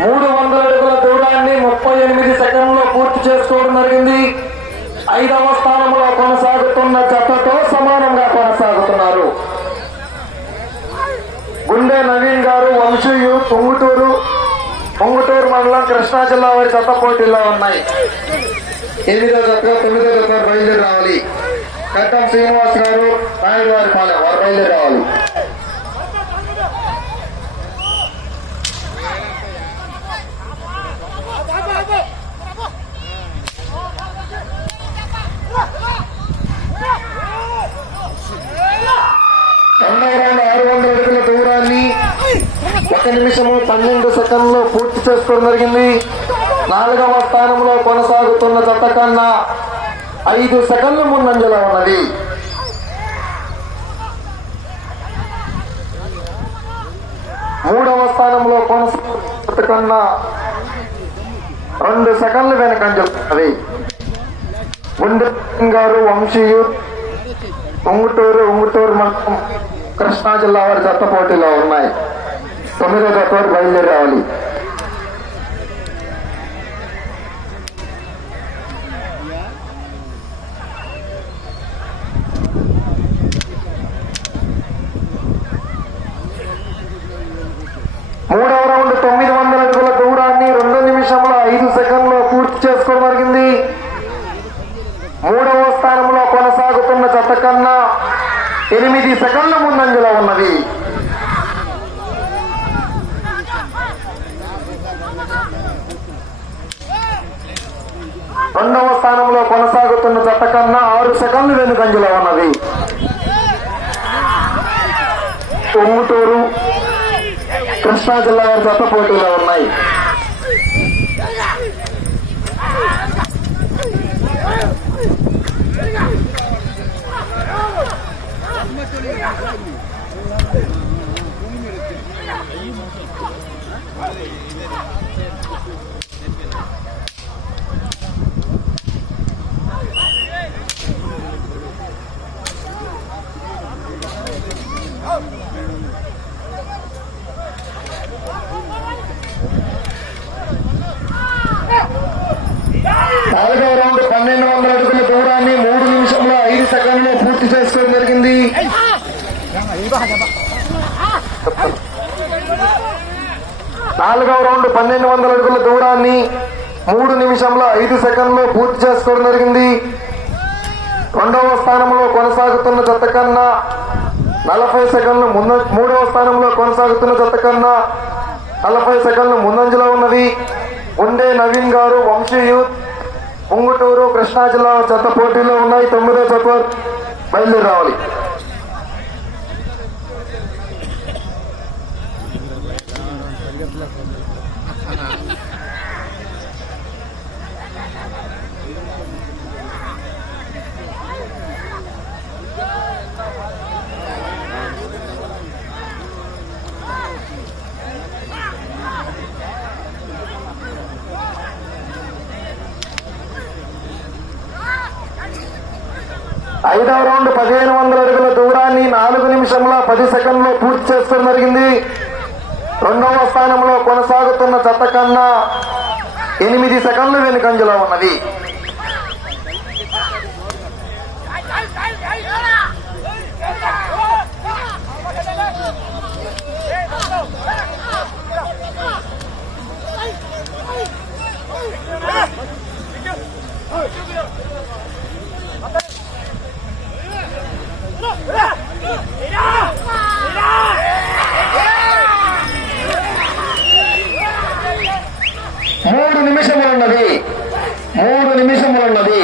మూడు వందల అడుగుల దూరాన్ని ముప్పై ఎనిమిది సెకండ్లో పూర్తి చేసుకోవడం జరిగింది ఐదవ స్థానంలో కొనసాగుతున్న జతతో సమానంగా కొనసాగుతున్నారు. గుండె నవీన్ గారు వంశీయు పొంగుటూరు పొంగుటూరు మండలం కృష్ణా జిల్లా వారి జత పోటీల్లో ఉన్నాయి. ఎనిమిదో జత తొమ్మిదో జత బయలుదేరి రావాలి. కట్టం శ్రీనివాస్ గారు నాయుడు వారి పాలెం వారు బయలుదేరి రావాలి రెండవ రౌండ్ ఆరు వందల అడుగుల దూరాన్ని ఒక నిమిషము పన్నెండు సెకండ్లు పూర్తి చేసుకోవడం జరిగింది. నాలుగవ స్థానంలో కొనసాగుతున్న జత కన్నా ఐదు సెకండ్ల ముందంజలో ఉన్నది. మూడవ స్థానంలో కొనసాగుతున్న కన్నా రెండు సెకండ్లు వెనకంజలున్నది. గుండె గారు వంశీయు ఉంగుటూరు ఉంగుటూరు మండలం కృష్ణా జిల్లా వారి జత పోటీలో ఉన్నాయి. తొమ్మిదో జత వారు బయలుదేరి రావాలి మూడవ రౌండ్ తొమ్మిది వందల అడుగుల దూరాన్ని రెండు నిమిషంలో ఐదు సెకండ్లో పూర్తి చేసుకోవడం జరిగింది మూడవ స్థానంలో కొనసాగుతున్న చెత్త కన్నా ఎనిమిది సెకండ్ల ముందంజలో ఉన్నది. రెండవ స్థానంలో కొనసాగుతున్న జత కన్నా ఆరు సెకండ్లు వెనుకంజలో ఉన్నది. ఉమ్ముటూరు కృష్ణా జిల్లా వారి జత పోటీలో ఉన్నాయి. నాలుగవ రౌండ్ పన్నెండు వందల అడుగుల దూరాన్ని మూడు నిమిషంలో ఐదు సెకండ్లో పూర్తి చేసుకోవడం జరిగింది. నాలుగవ రౌండ్ పన్నెండు వందల అడుగుల దూరాన్ని మూడు నిమిషంలో ఐదు సెకండ్లో పూర్తి చేసుకోవడం జరిగింది. రెండవ స్థానంలో కొనసాగుతున్న జత కన్నా నలభై సెకండ్లు ముంద మూడవ స్థానంలో కొనసాగుతున్న జత కన్నా నలభై సెకండ్లు ముందంజలో ఉన్నది. ఉండే నవీన్ గారు వంశీ యూత్ ఉంగుటూరు కృష్ణా జిల్లా జత పోటీలో ఉన్నాయి. తొమ్మిదో జత బయలుదేరి రావాలి. ఐదవ రౌండ్ పదిహేను వందల అడుగుల దూరాన్ని నాలుగు నిమిషంలో పది సెకండ్లో పూర్తి చేసుకోవడం జరిగింది రెండవ స్థానంలో కొనసాగుతున్న జత కన్నా ఎనిమిది సెకండ్లు వెనుకంజలో ఉన్నది మూడు నిమిషములు ఉన్నది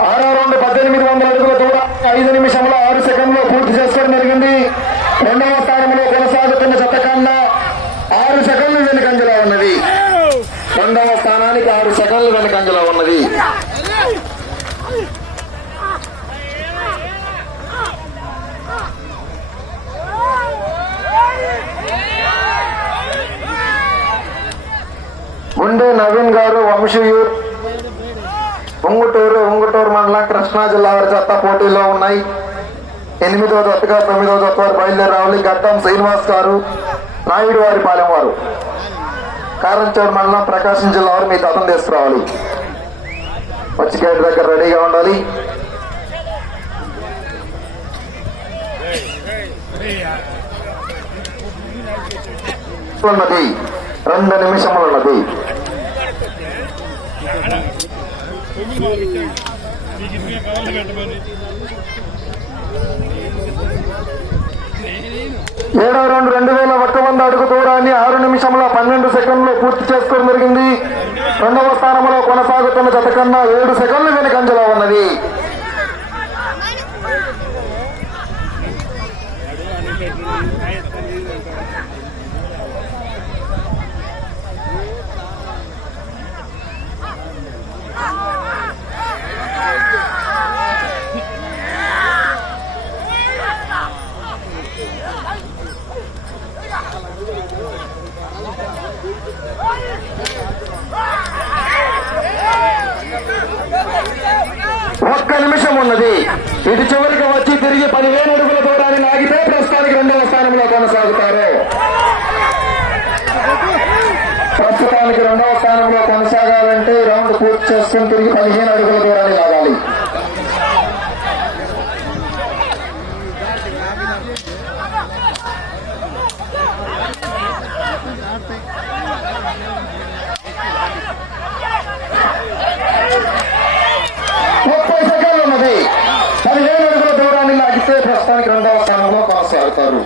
ఆరో రౌండ్ పద్దెనిమిది వందల అడుగుల దూరం ఐదు నిమిషంలో ఆరు సెకండ్లో పూర్తి చేసుకోవడం జరిగింది రెండవ స్థానంలో కొనసాగుతున్న జత కన్నా ఆరు సెకండ్లు వెనుకంజలో ఉన్నది రెండవ స్థానానికి ఆరు సెకండ్లు వెనుకంజలో ఉన్నది గుండె నవీన్ గారు వంశీయూర్ ఉంగుటూరు ఉంగుటూరు మండలం కృష్ణా జిల్లా వారి చెత్త పోటీలో ఉన్నాయి. ఎనిమిదో జతగా తొమ్మిదో జత వారు బయలుదేరి రావాలి. గడ్డం శ్రీనివాస్ గారు నాయుడు వారి పాలెం వారు. కారంచోడు మండలం ప్రకాశం జిల్లా వారు మీ కథం తీసుకురావాలి. వచ్చి గేట్ దగ్గర రెడీగా ఉండాలి. ఉన్నది రెండు నిమిషములు ఉన్నది. ఏడవ రెండు రెండు వేల ఒక్క వంద అడుగు దూరాన్ని ఆరు నిమిషంలో పన్నెండు సెకండ్లు పూర్తి చేసుకోవడం జరిగింది. రెండవ స్థానంలో కొనసాగుతున్న జత కన్నా ఏడు సెకండ్లు వెనుకంజలో ఉన్నది ఒక్క నిమిషం ఉన్నది ఇటు చివరికి వచ్చి తిరిగి పదివేల అడుగుల దూరాన్ని లాగితే ప్రస్తుతానికి రెండవ స్థానంలో కొనసాగుతారు. ప్రస్తుతానికి రెండవ స్థానంలో కొనసాగాలంటే రౌండ్ పూర్తి చేసుకుని తిరిగి పదిహేను అడుగుల దూరాన్ని లాగాలి ముప్పై సెకండ్లు ఉన్నది పదిహేను అడుగుల దూరాన్ని రాష్ట్రానికి రెండవ స్థానంలో కొనసాగుతారు.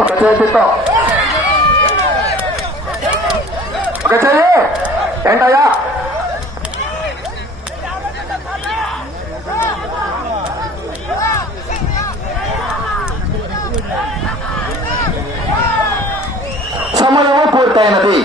ఒక చేతితో ఒక చెయ్యి ఏంటయ్యా? సమయము పూర్తయినది.